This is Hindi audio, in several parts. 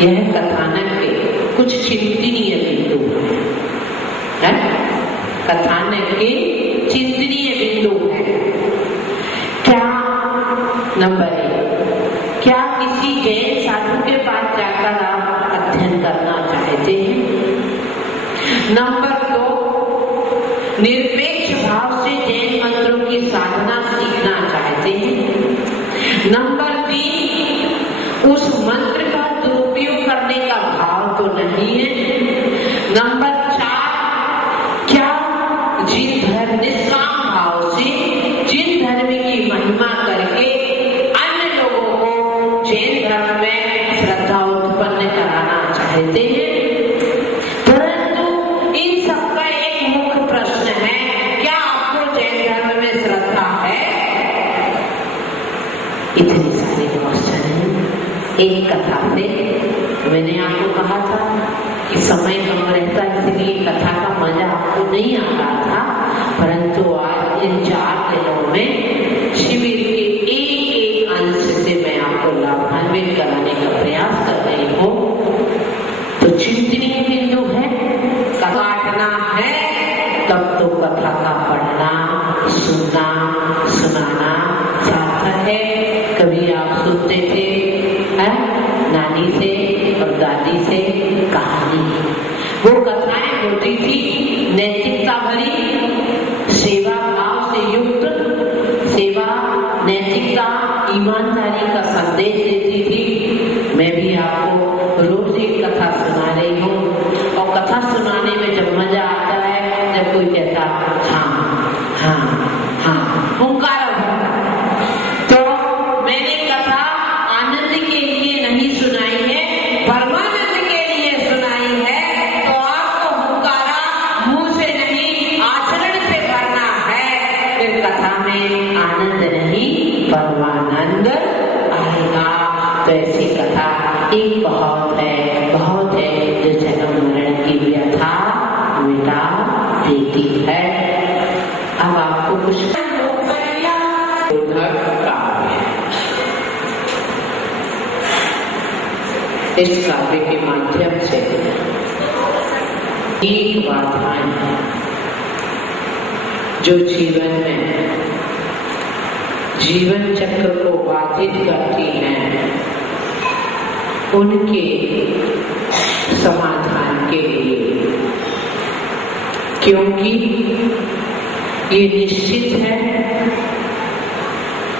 यह कथानक के कुछ चिंतनीय बिंदु है। कथानक के चिंतनीय बिंदु है। क्या नंबर 1, क्या किसी जैन साधु के पास जाकर आप अध्ययन करना चाहते हैं? नंबर 2, निरपेक्ष भाव से जैन मंत्रों की साधना सीखना चाहते हैं? नंबर 3, उस मंत्र का दुरुपयोग करने का भाव तो नहीं है? नंबर 4, क्या निष्काम भाव से जिन धर्म की महिमा करके अन्य लोगों को जैन धर्म में श्रद्धा उत्पन्न कराना चाहते हैं? परंतु इन सबका एक मुख्य प्रश्न है, क्या आपको जैन धर्म में श्रद्धा है? इतने सारे क्वेश्चन हैं। एक कथा से मैंने आपको कहा था कि समय कम रहता इसलिए कथा का मजा आपको नहीं आ रहा था, परंतु आज इन 4 दिनों में शिविर के एक अंश से मैं आपको लाभान्वित कराने का प्रयास कर रही हूँ। तो चिंतनीय बिंदु है, काटना है तब तो कथा का पढ़ना, सुनना, सुनाना सार्थक है। कभी आप सुनते थे नानी से और दादी से कहानी, वो कथाएं होती थी नैतिकता भरी, सेवा भाव से युक्त, सेवा, नैतिकता, ईमानदारी का संदेश देती थी। मैं भी आपको रोज एक कथा सुना रही हूँ, और कथा सुनाने में जब मजा आता है जब कोई कहता हाँ हाँ हाँ हुंकारा भरता। तो मैंने कथा आनंद के लिए नहीं सुनाई है, परमानंद के लिए सुनाई है। तो आपको हुंकारा मुंह से नहीं आचरण से भरना है, फिर कथा में आनंद नहीं परमानंद आएगा। तो ऐसी कथा एक बहुत है जो जन्म मरण की व्यथा मिटा देती है। अब आपको कुछ इस काव्य के माध्यम से एक बाधाएं जो जीवन में जीवन चक्र को बाधित करती हैं, उनके समाधान के लिए, क्योंकि ये निश्चित है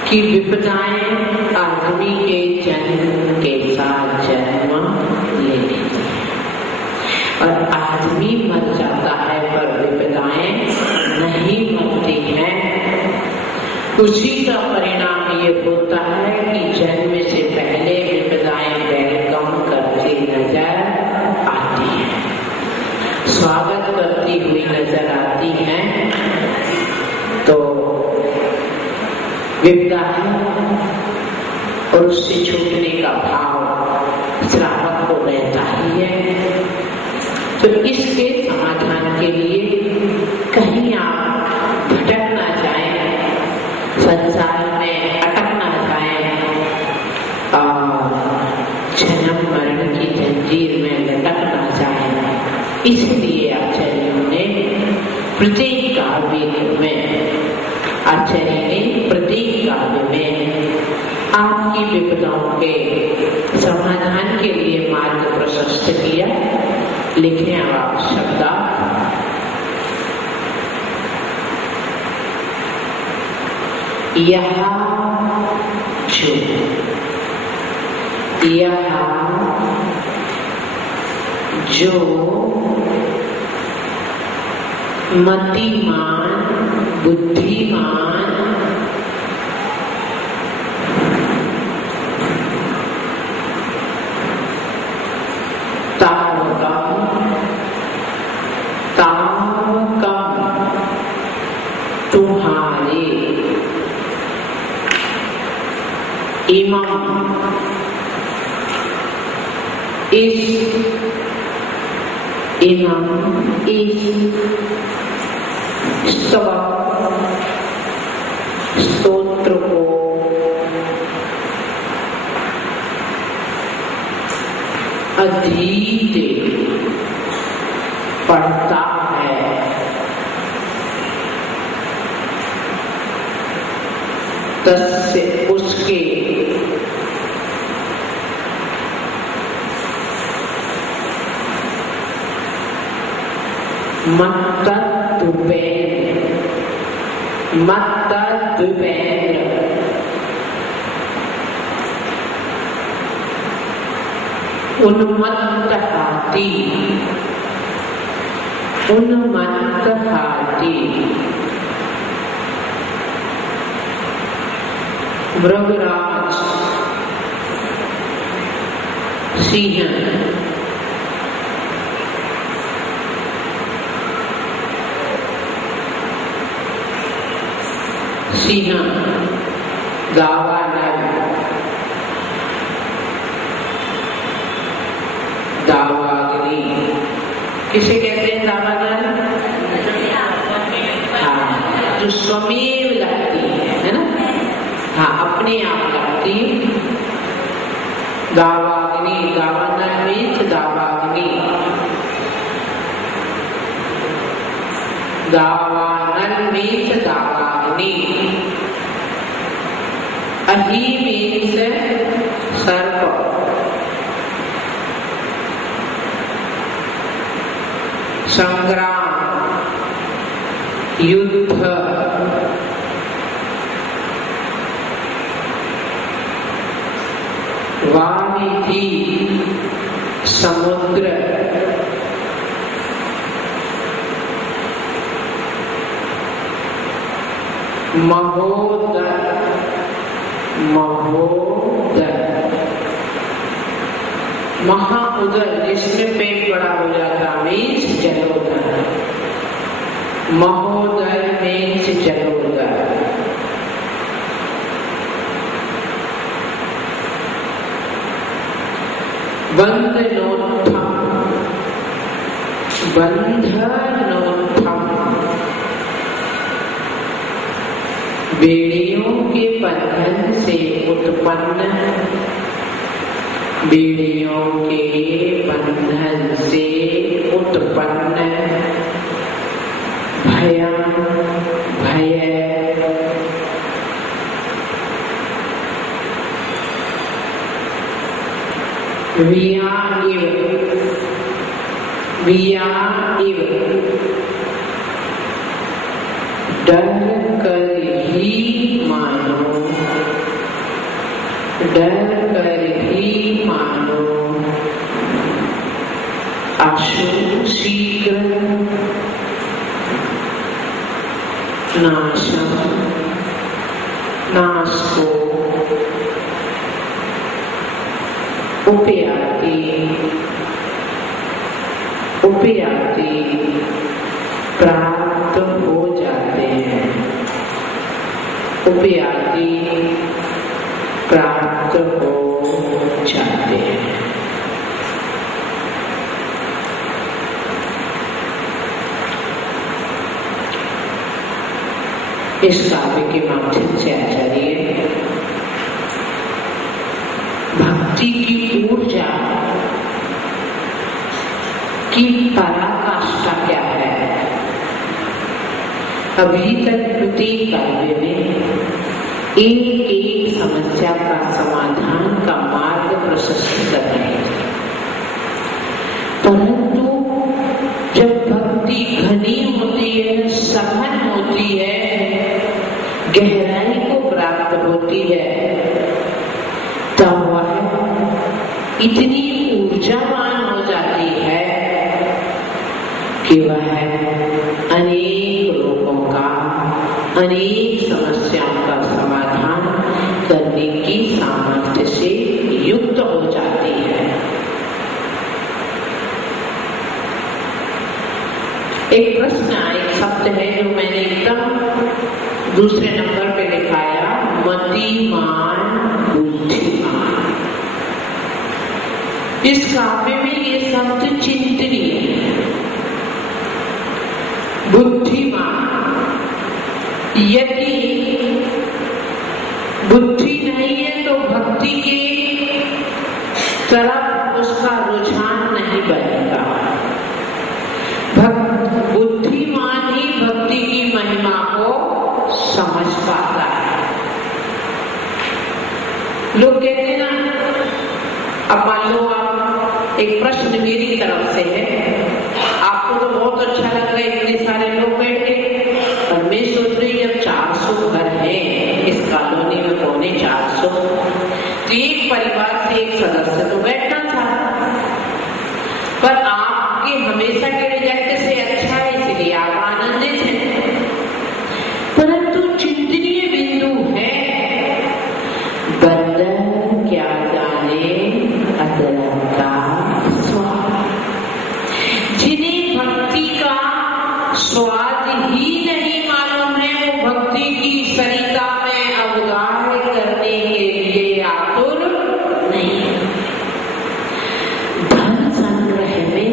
कि विपदाएं आदमी के जन्म के साथ जन्म ले लेती हैं, और आदमी मर जाता है पर विपदाएं नहीं मरती हैं। उसी का परिणाम ये होता है कि जन्म से पहले विपदाएं वेलकम करती नजर आती हैं, स्वागत करती हुई नजर आती हैं। तो विपदा है और उससे छूटने का भाव श्रावक को रहता ही है। तो इसके समाधान के लिए कहीं आप भटक ना जाएं, संसार में अटक ना जाएं, जन्म मरण की जंजीर में लटक ना जाएं, इसलिए आचार्यों ने प्रत्येक काव्य में आपकी विपदाओं के समाधान के लिए मार्ग प्रशस्त किया। लिखे आप शब्द, यह जो मतिमान बुद्धिमान तुम्हारे इमाम इस स्तोत्र को अधीते पढ़ता है, तस्य उसके मत्तद्वेन उन्मत्त हाथी मृगराज सिंह दावाग्नि। किसे कहते हैं दावाग्नि? हाँ, जो स्वमेव लगती है ना? हाँ, अपने आप लगती। दावाग्नि, दावानल मीन्स दावाग्नि, दावानल मीन्स दावाग्नि। अही मीन्स सर्प, संग्राम, युद्ध, वानिधि, समुद्र, महोदर, महाउदर जिसमें पेट बड़ा हो जाता मीन्स जलोदर, महोदर मीन्स जलोदर। बंधनोत्थम, बेड़ियों के बंधन से उत्पन्न, बेड़ियों के बंधन से उत्पन्न भय, विया इव डर कर ही मानो, आशु शीघ्र नाश को उपयाति प्राप्त हो जाते हैं, उपयाति प्राप्त हो जाते हैं। इस काव्य के माध्यम से आचार्य भक्ति की ऊर्जा की पराकाष्ठा क्या है, अभी तक प्रत्येक काव्य में एक समस्या का समाधान का मार्ग प्रशस्त कर रहे थे, परंतु जब भक्ति घनी होती है, सहन होती है, गहराई को प्राप्त होती है, तब वह इतनी ऊर्जावान हो जाती है कि वह अनेक रोगों का, अनेक समस्याओं का समाधान करने की सामर्थ्य से युक्त हो जाती है। एक प्रश्न, एक शब्द है जो मैंने एकदम दूसरे नंबर पे लिखाया, मतिमान बुद्धिमान। इस काव्य में ये शब्द चिंतनीय है। बुद्धिमान, यदि बुद्धि नहीं है तो भक्ति की तरफ उसका रुझान नहीं बनेगा। बुद्धिमान ही भक्ति की महिमा को समझ पाता है। लोग कहते हैं ना, अब मान लो आप, एक प्रश्न मेरी तरफ से है, आपको तो बहुत अच्छा लग रहा है इतने सारे लोग बैठे, पर मैं सोच रही जब 400 घर है इस कॉलोनी में, 450, तो एक परिवार से एक सदस्य तो बैठना था, पर आपके हमेशा के रिजल्ट से अच्छा है इसलिए आप आनंदित हैं। परंतु चिंतनीय बिंदु है, बंदर क्या जाने अदरक का स्वाद। जिन्हें भक्ति का स्वाद ही नहीं मालूम है, वो भक्ति की सरिता में अवगाह करने के लिए आतुर नहीं। धन संग्रह में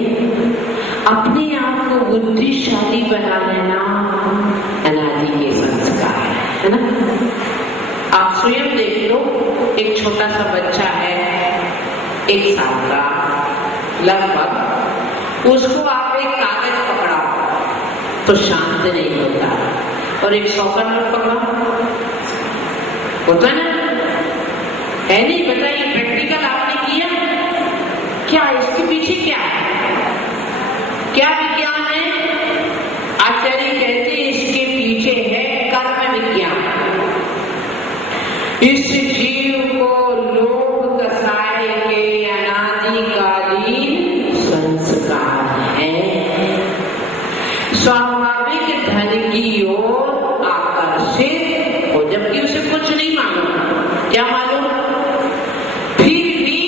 अपने आप को बुद्धिशाली बना लेना अनादि के संस्कार है ना। आप स्वयं देख लो, एक छोटा सा बच्चा है 1 साल का लगभग, उसको आप एक कागज पकड़ाओ तो शांत नहीं होता, और 100 का नोट पकड़ाओ होता है ना, है नहीं? बताइए, प्रैक्टिकल आपने किया क्या? इसके पीछे क्या है, क्या विज्ञान है? आचार्य कहते हैं इसके पीछे है कर्म विज्ञान। इस जीव को लोभ कसाय के अनादिकालीन संस्कार है, स्वाभाविक धन की ओर आकर्षित हो, जबकि उसे कुछ नहीं मालूम। क्या मालूम? फिर भी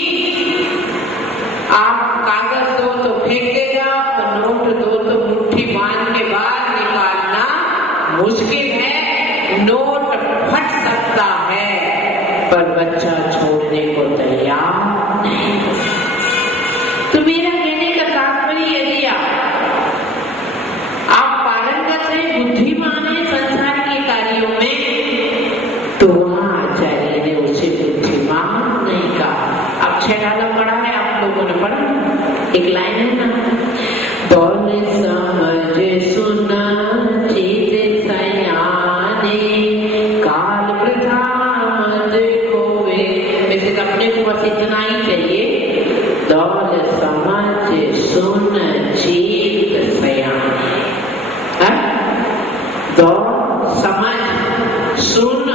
आप कागज दो तो फेंक देगा, नोट दो तो मुट्ठी बांध के बाहर निकालना मुश्किल है। नोट फट सकता है पर बच्चा छोड़ने को तैयार नहीं। तो मेरा कहने का तात्पर्य यदि आप पारंगत हैं, बुद्धिमान हैं संसार के कार्यों में, तो वहां आचार्य ने उसे बुद्धिमान नहीं कहा। अब 6 डाला पढ़ा है, आप लोगों ने पढ़ा, एक लाइन है ना, बोले समझ सुना चीज सयाने, काल वृथा मत खोवे। वैसे तो अपने को बस इतना ही चाहिए, दौल समझ सुन चीत सयाने। दौल समझ सुन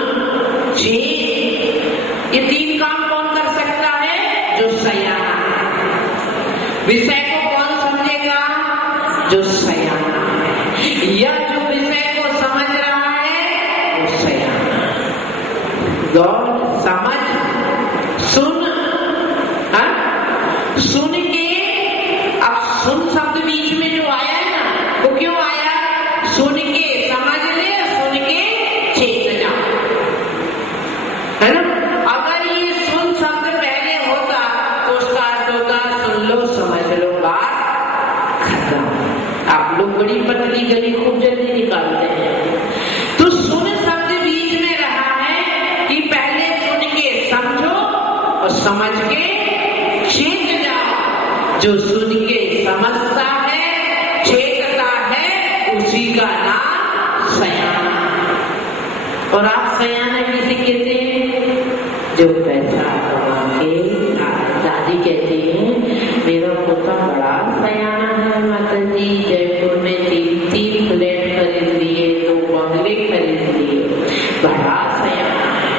चीत, ये 3 काम कौन कर सकता है? जो सयाना है। विषय को कौन समझेगा? जो सयाना है। या जो विषय को समझ रहा है वो सयाना है। गौर समझ सुन, सुन के, अब सुन शब्द बीच में जो आया है ना, वो क्यों आया? सुन के समझ ले, सुन के चेत जा, है ना। अगर ये सुन शब्द पहले होता तो उसका अर्थ होता सुन लो समझ लो, बात खत्म। आप लोग बड़ी पतली गली खूब जल्दी निकालते हैं। तो सुन शब्द बीच में रहा है कि पहले सुन के समझो और समझ के चेत जाओ। जो सुन के समझता है, चेतता है, उसी का नाम सयाना। और आप सयाना किसे कहते हैं? जो पैसा कमा के, दादी कहती है मेरा पोता बड़ा सयाना है माता जी, जयपुर में 3 फ्लैट खरीद लिए, 2 बंगले खरीद लिए, बड़ा सयाना है।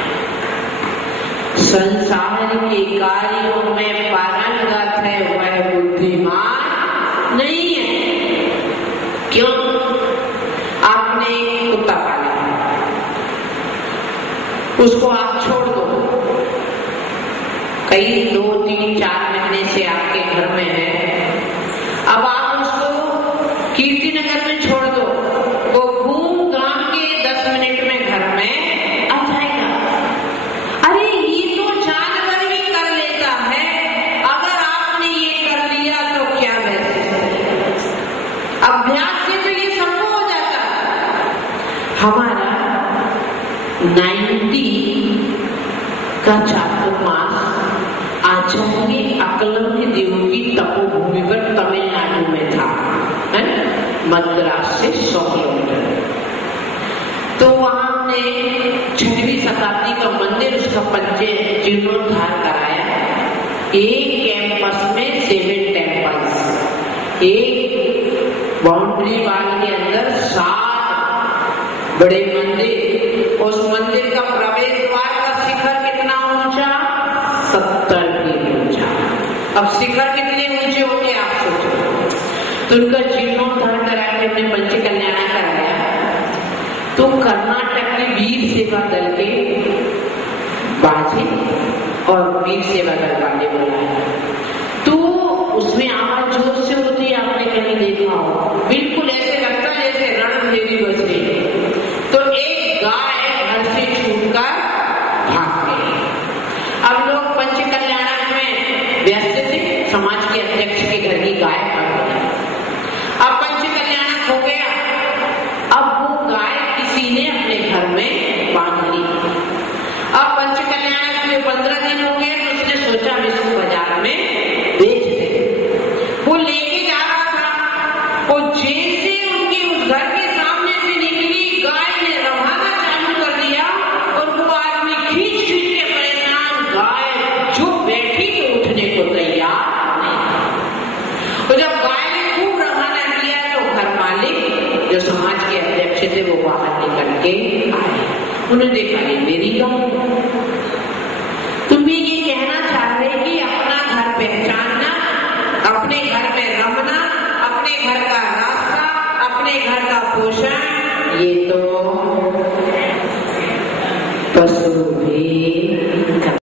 संसार के कार्यों में पारंगत है, वह बुद्धिमान नहीं है। क्यों? आपने कुत्ता पाला, उसको आप छोड़ दो, कई 2, 3, 4 महीने से आपके घर में है, अब आप उसको कीर्तिनगर में छोड़ दो, वो घूम घाम के 10 मिनट में घर में आ जाएगा। अरे ये तो जानवर भी कर लेता है, अगर आपने ये कर लिया तो क्या वैसे? अभ्यास से तो ये संभव हो जाता। हमारा 90 का चातुर्मास आचार्य अकलम के जीर्णोद्धार कराया। एक कैंपस में 7 टेम्पल्स, एक बाउंड्री वाल के अंदर 7 बड़े मंदिर। उस मंदिर का प्रवेश द्वार का शिखर कितना ऊंचा? 70 फीट ऊंचा। अब शिखर कितने ऊंचे होंगे आप सोचो। तो उनका जीर्णोद्धार करा के हमने पंचकल्याण कराया। तो कर्नाटक के वीर सेवा दल के बाजे और वीर सेवा दल वाले बुलाए। तो उसमें आवाज जोर से होती है, आपने कहीं देखा हो, बिल्कुल ऐसे लगता है जैसे रणभेरी बज रही है। तो एक गाय घर से छूटकर भाग गई। अब लोग पंचकल्याण में व्यस्त थे, समाज के अध्यक्ष के घर की गाय भाग गई। अब पंचकल्याण हो गया। अब वो गाय किसी ने अपने घर में बांध ली। अब पंचकल्याण के 15 दिन हो गए तो उसने सोचा इसको बाजार में बेच दे। वो लेके जा रहा था, वो जैसे उनके उस घर के सामने से निकली, गाय ने रवाना चालू कर दिया और वो आदमी खींच खींच के परेशान, गाय जो बैठी तो उठने को तैयार नहीं। तो जब गाय ने खूब रवाना किया तो घर मालिक जो समाज के अध्यक्ष थे वो बाहर निकल के आए। उन्होंने देखा ये मेरी गाय। तुम ये कहना चाह रहे कि अपना घर पहचानना, अपने घर में रहना, अपने घर का रास्ता, अपने घर का पोषण, ये तो